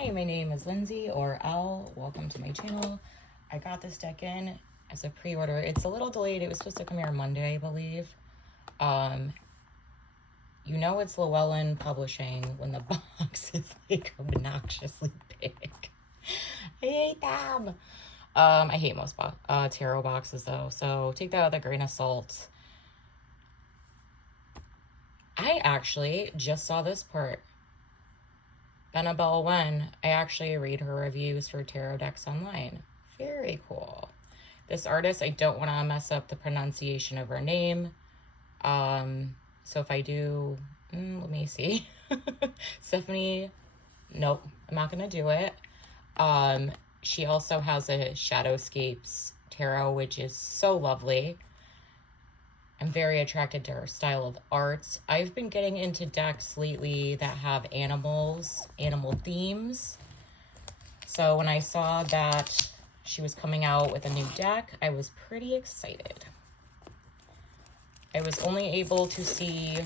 Hi, my name is Lindsay, or Al. Welcome to my channel. I got this deck in as a pre-order. It's a little delayed. It was supposed to come here Monday, I believe. You know it's Llewellyn Publishing when the box is like obnoxiously big. I hate them. I hate most tarot boxes though, so take that with a grain of salt. I actually just saw this part. Annabelle Wen, I actually read her reviews for tarot decks online. Very cool. This artist, I don't want to mess up the pronunciation of her name. So if I do, let me see. Stephanie, nope, I'm not going to do it. She also has a Shadowscapes tarot, which is so lovely. I'm very attracted to her style of art. I've been getting into decks lately that have animal themes. So when I saw that she was coming out with a new deck, I was pretty excited. I was only able to see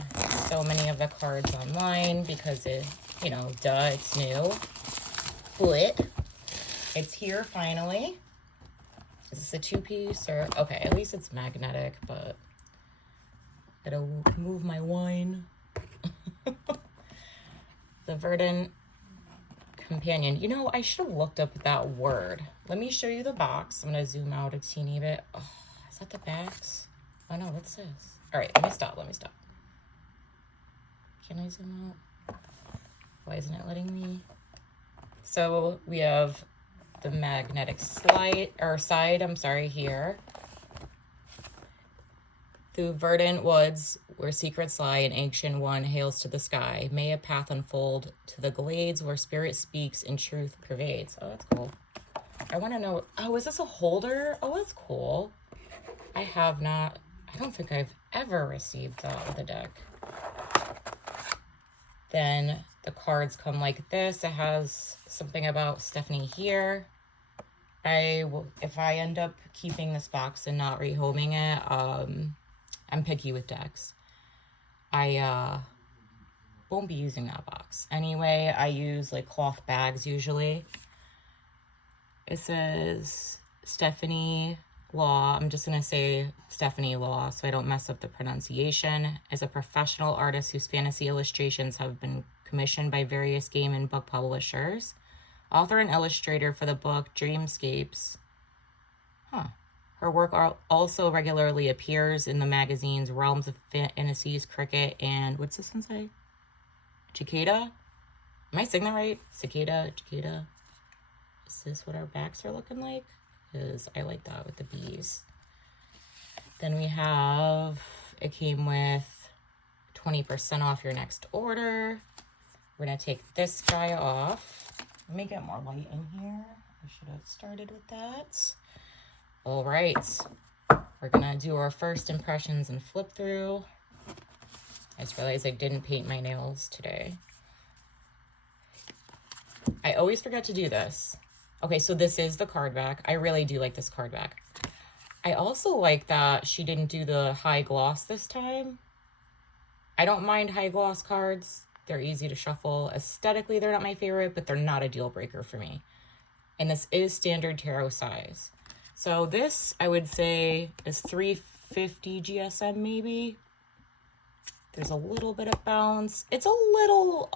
so many of the cards online because it's new. But it's here finally. Is this a two-piece or, okay, at least it's magnetic, but gotta move my wine. The Verdant Companion. You know, I should have looked up that word. Let me show you the box. I'm gonna zoom out a teeny bit. Oh, is that the backs? Oh no, what's this? All right, let me stop. Can I zoom out? Why isn't it letting me? So we have the magnetic side here. Through verdant woods, where secrets lie, an ancient one hails to the sky. May a path unfold to the glades where spirit speaks and truth pervades. Oh, that's cool. I want to know, oh, is this a holder? Oh, that's cool. I don't think I've ever received that with a deck. Then the cards come like this. It has something about Stephanie here. If I end up keeping this box and not rehoming it, I'm picky with decks. I won't be using that box. Anyway, I use like cloth bags usually. It says Stephanie Law. I'm just going to say Stephanie Law so I don't mess up the pronunciation. Is a professional artist whose fantasy illustrations have been commissioned by various game and book publishers. Author and illustrator for the book Dreamscapes. Her work also regularly appears in the magazines Realms of Fantasies, Cricket, and what's this one say? Cicada? Am I saying that right? Cicada. Is this what our backs are looking like? Because I like that with the bees. Then we have, it came with 20% off your next order. We're going to take this guy off. Let me get more light in here. I should have started with that. All right, we're gonna do our first impressions and flip through. I just realized I didn't paint my nails today. I always forget to do this. Okay, so this is the card back. I really do like this card back. I also like that she didn't do the high gloss this time. I don't mind high gloss cards. They're easy to shuffle. Aesthetically, they're not my favorite, but they're not a deal breaker for me. And this is standard tarot size. So this, I would say, is 350 GSM maybe. There's a little bit of bounce. It's a little,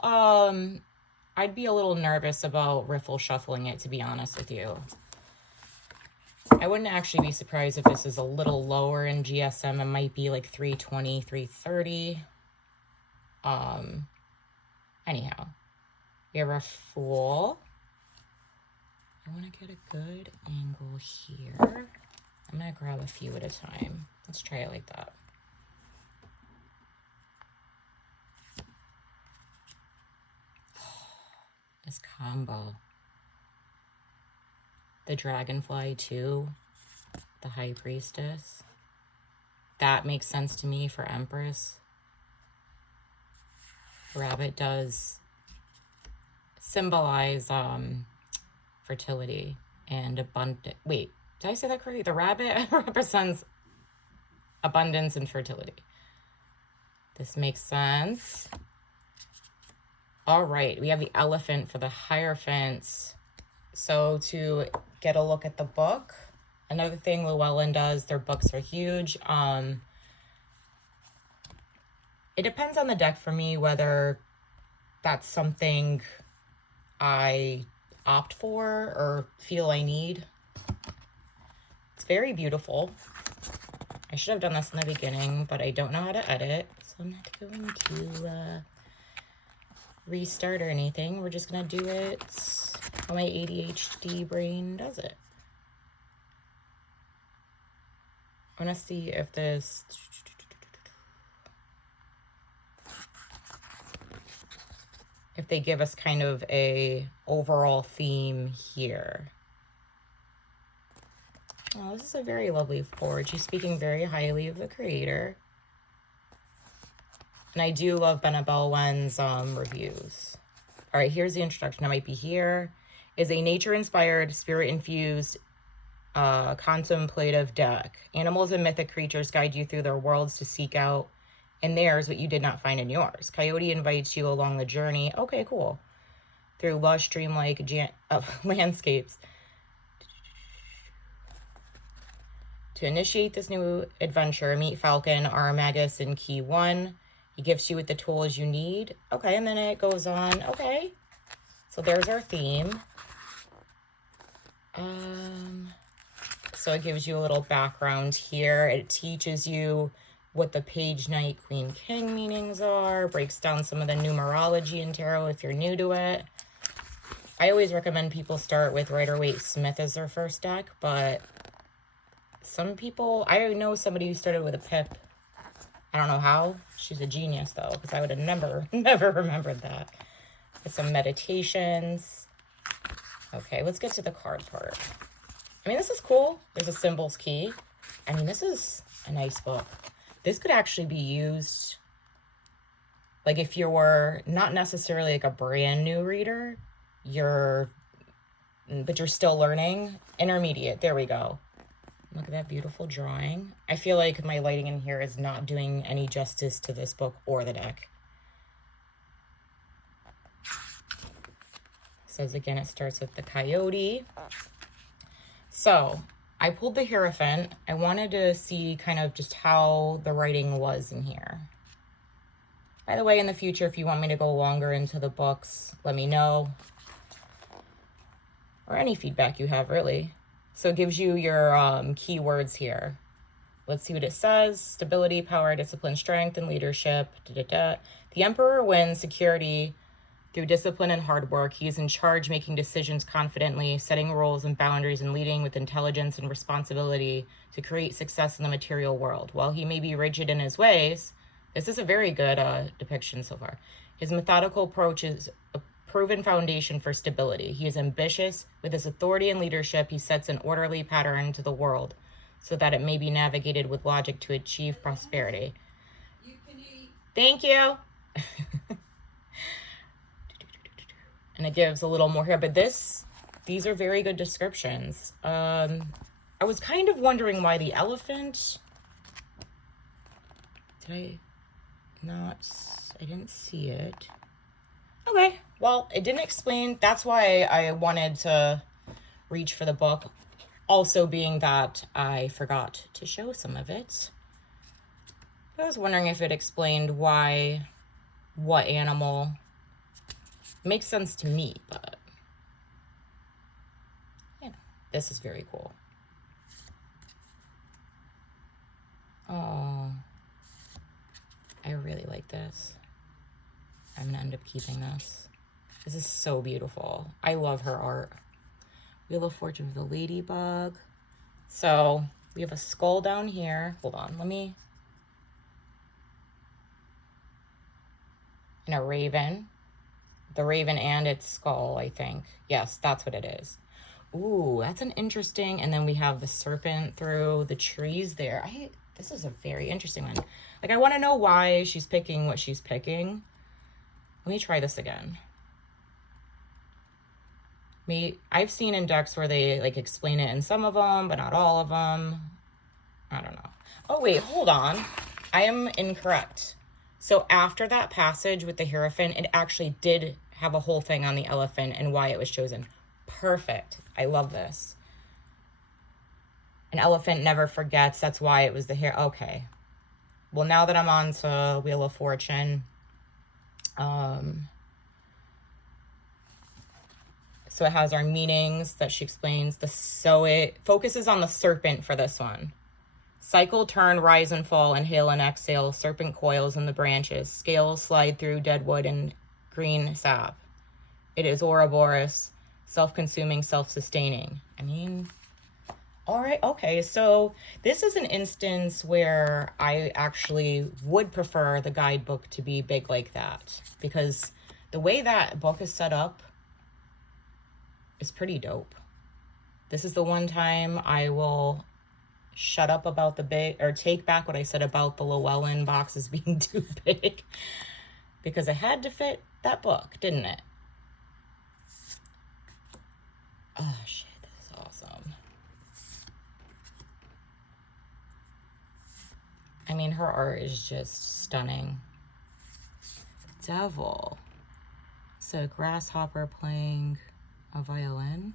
I'd be a little nervous about riffle shuffling it, to be honest with you. I wouldn't actually be surprised if this is a little lower in GSM. It might be like 320, 330. Anyhow, we have our Fool. I want to get a good angle here. I'm going to grab a few at a time. Let's try it like that. This combo. The Dragonfly too. The High Priestess. That makes sense to me for Empress. Rabbit does symbolize fertility and abundance. Wait, did I say that correctly? The rabbit represents abundance and fertility. This makes sense. All right, we have the elephant for the Hierophants. So to get a look at the book, another thing Llewellyn does, their books are huge. It depends on the deck for me whether that's something I opt for or feel I need. It's very beautiful. I should have done this in the beginning, but I don't know how to edit, so I'm not going to restart or anything. We're just going to do it how my ADHD brain does it. I want to see if this... if they give us kind of a overall theme here. Oh, this is a very lovely forge. She's speaking very highly of the creator. And I do love Benna Bellwen's reviews. All right, here's the introduction. I might be here. Is a nature-inspired, spirit-infused, contemplative deck. Animals and mythic creatures guide you through their worlds to seek out in theirs what you did not find in yours. Coyote invites you along the journey. Okay, cool. Through lush, dreamlike landscapes. To initiate this new adventure, meet Falcon, Armagus, in Key 1. He gives you with the tools you need. Okay, and then it goes on. Okay. So there's our theme. So it gives you a little background here. It teaches you what the page, knight, queen, king meanings are. Breaks down some of the numerology in tarot if you're new to it. I always recommend people start with Rider-Waite-Smith as their first deck, but some people, I know somebody who started with a Pip. I don't know how. She's a genius, though, because I would have never remembered that. With some meditations. Okay, let's get to the card part. I mean, this is cool. There's a symbols key. I mean, this is a nice book. This could actually be used, like, if you're not necessarily like a brand new reader, but you're still learning. Intermediate, there we go. Look at that beautiful drawing. I feel like my lighting in here is not doing any justice to this book or the deck. It says again, it starts with the coyote. So I pulled the Hierophant. I wanted to see kind of just how the writing was in here. By the way, in the future, if you want me to go longer into the books, let me know. Or any feedback you have, really. So it gives you your keywords here. Let's see what it says. Stability, power, discipline, strength, and leadership. The Emperor wins security through discipline and hard work. He is in charge, making decisions confidently, setting rules and boundaries, and leading with intelligence and responsibility to create success in the material world. While he may be rigid in his ways, this is a very good depiction so far. His methodical approach is a proven foundation for stability. He is ambitious. With his authority and leadership, he sets an orderly pattern to the world so that it may be navigated with logic to achieve prosperity. You can eat. Thank you. And it gives a little more here, but these are very good descriptions. I was kind of wondering why the elephant, I didn't see it. Okay, well, it didn't explain. That's why I wanted to reach for the book. Also being that I forgot to show some of it. I was wondering if it explained what animal. Makes sense to me, but you know, this is very cool. Oh, I really like this. I'm gonna end up keeping this. This is so beautiful. I love her art. Wheel of Fortune with a ladybug. So we have a skull down here. Hold on, and a raven. The raven and its skull, I think. Yes, that's what it is. Ooh, that's an interesting. And then we have the serpent through the trees there. This is a very interesting one. Like, I want to know why she's picking what she's picking. Let me try this again. I've seen in decks where they like explain it in some of them, but not all of them. I don't know. Oh, wait, hold on. I am incorrect. So after that passage with the Hierophant, it actually did have a whole thing on the elephant and why it was chosen. Perfect. I love this. An elephant never forgets. That's why it was the hero. Okay. Well, now that I'm on to Wheel of Fortune, so it has our meanings that she explains. So it focuses on the serpent for this one. Cycle, turn, rise and fall, inhale and exhale. Serpent coils in the branches. Scales slide through dead wood and green sap. It is Ouroboros, self-consuming, self-sustaining. I mean, all right, okay. So this is an instance where I actually would prefer the guidebook to be big like that, because the way that book is set up is pretty dope. This is the one time I will shut up about the big, or take back what I said about the Llewellyn boxes being too big, because it had to fit that book, didn't it? Oh shit, this is awesome. I mean, her art is just stunning. Devil. So grasshopper playing a violin.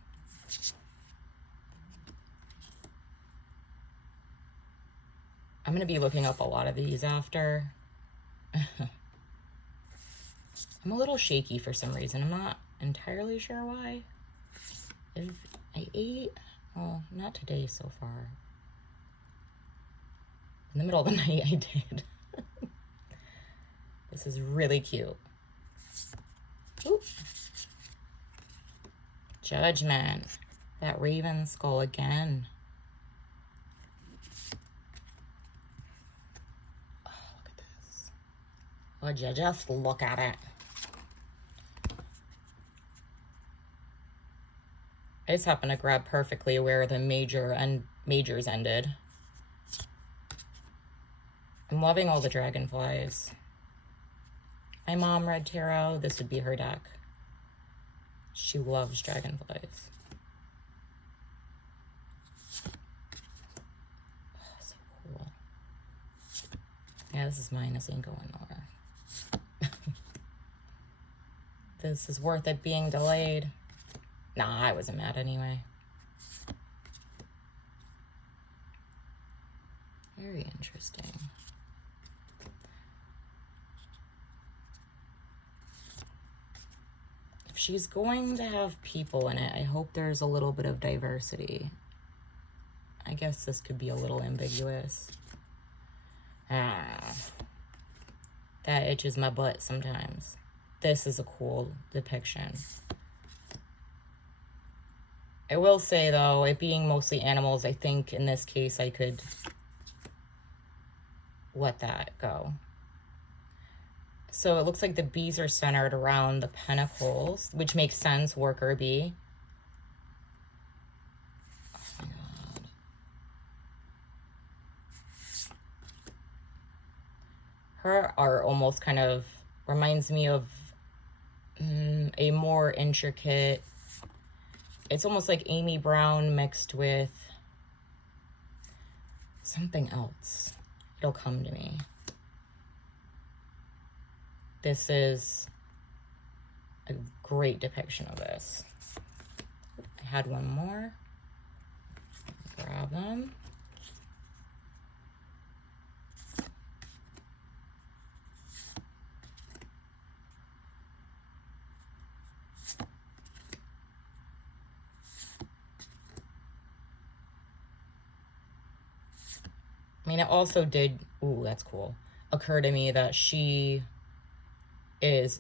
I'm going to be looking up a lot of these after. I'm a little shaky for some reason. I'm not entirely sure why. If I ate, well, not today so far. In the middle of the night, I did. This is really cute. Ooh. Judgment. That raven skull again. Oh, look at this. Would you just look at it? I just happened to grab perfectly where the majors ended. I'm loving all the dragonflies. My mom read tarot. This would be her deck. She loves dragonflies. Oh, so cool. Yeah, this is mine. This ain't going nowhere. This is worth it being delayed. Nah, I wasn't mad anyway. Very interesting. If she's going to have people in it, I hope there's a little bit of diversity. I guess this could be a little ambiguous. That itches my butt sometimes. This is a cool depiction. I will say, though, it being mostly animals, I think in this case I could let that go. So it looks like the bees are centered around the pentacles, which makes sense, worker bee. Oh my God. Her art almost kind of reminds me of a more intricate, it's almost like Amy Brown mixed with something else. It'll come to me. This is a great depiction of this. I had one more. Grab them. I mean, it also did, ooh, that's cool, occur to me that she is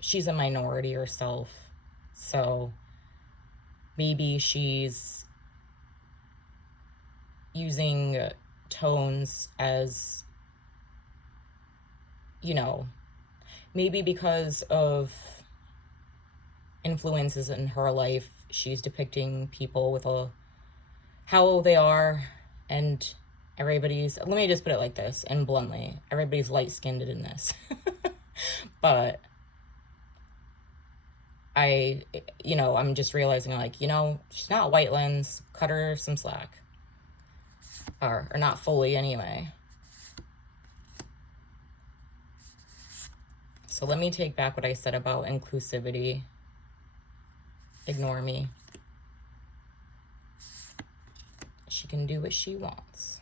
she's a minority herself, so maybe she's using tones as, you know, maybe because of influences in her life, she's depicting people with how they are, and everybody's, let me just put it like this, and bluntly, everybody's light-skinned in this. But I'm just realizing, like, she's not white lens, cut her some slack. Or not fully, anyway. So let me take back what I said about inclusivity. Ignore me. She can do what she wants.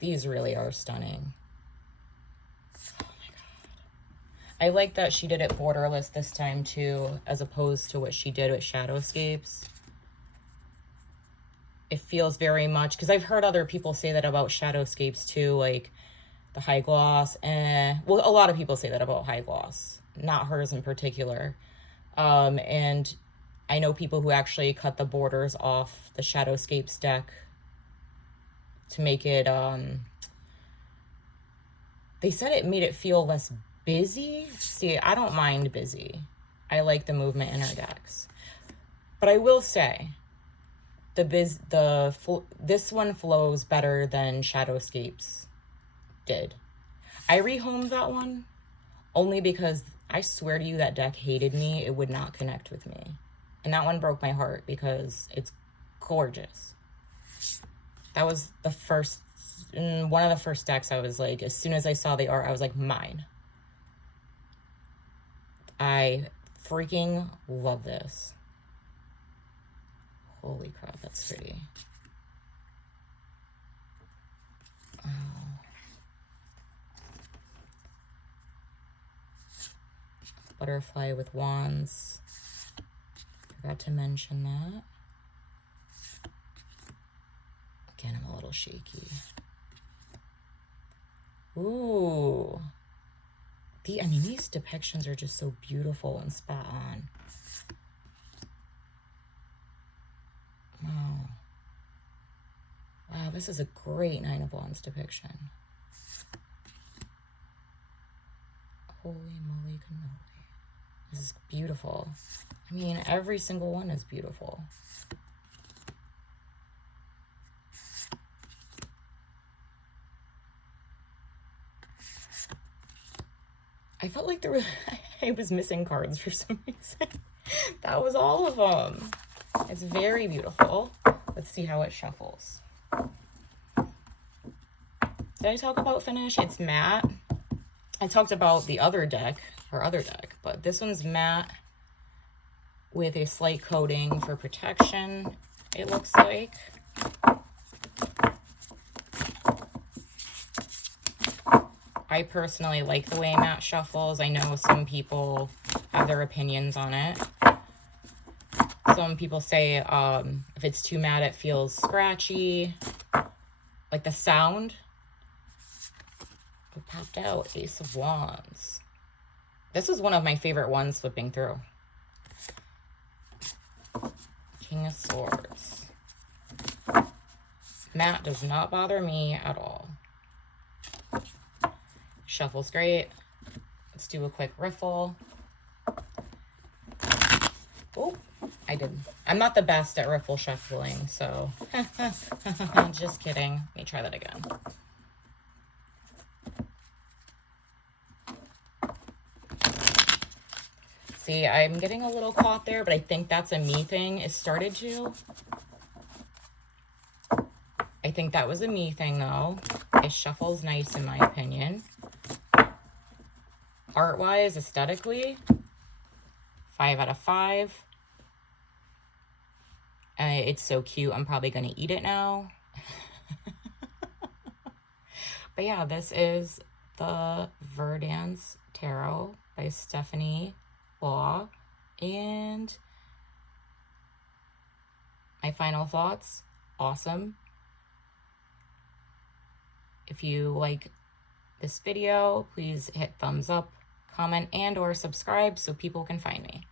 These really are stunning. Oh my God. I like that she did it borderless this time too, as opposed to what she did with Shadowscapes. It feels very much, because I've heard other people say that about Shadowscapes too, like the high gloss. Well, a lot of people say that about high gloss, not hers in particular. And I know people who actually cut the borders off the Shadowscapes deck to make it, they said it made it feel less busy. See, I don't mind busy. I like the movement in her decks. But I will say, this one flows better than Shadowscapes did. I rehomed that one only because I swear to you that deck hated me. It would not connect with me. And that one broke my heart because it's gorgeous. That was the first, one of the first decks I was like, as soon as I saw the art, I was like, mine. I freaking love this. Holy crap, that's pretty. Oh. Butterfly with wands. Forgot to mention that. Again, I'm a little shaky. Ooh. I mean, these depictions are just so beautiful and spot on. Wow. Wow, this is a great Nine of Wands depiction. Holy moly cannoli. This is beautiful. I mean, every single one is beautiful. I felt like I was missing cards for some reason. That was all of them. It's very beautiful. Let's see how it shuffles. Did I talk about finish? It's matte. I talked about the other deck, but this one's matte with a slight coating for protection, it looks like. I personally like the way matte shuffles. I know some people have their opinions on it. Some people say if it's too matte, it feels scratchy. Like the sound. It popped out, Ace of Wands. This was one of my favorite ones flipping through. King of Swords. Matte does not bother me at all. Shuffle's great. Let's do a quick riffle. Oh, I did. I'm not the best at riffle shuffling, so just kidding. Let me try that again. See, I'm getting a little caught there, but I think that's a me thing. It started to. I think that was a me thing, though. It shuffles nice, in my opinion. Art-wise, aesthetically, 5 out of 5. It's so cute. I'm probably going to eat it now. But yeah, this is the Verdance Tarot by Stephanie Law. And my final thoughts, awesome. If you like this video, please hit thumbs up, comment, and or subscribe so people can find me.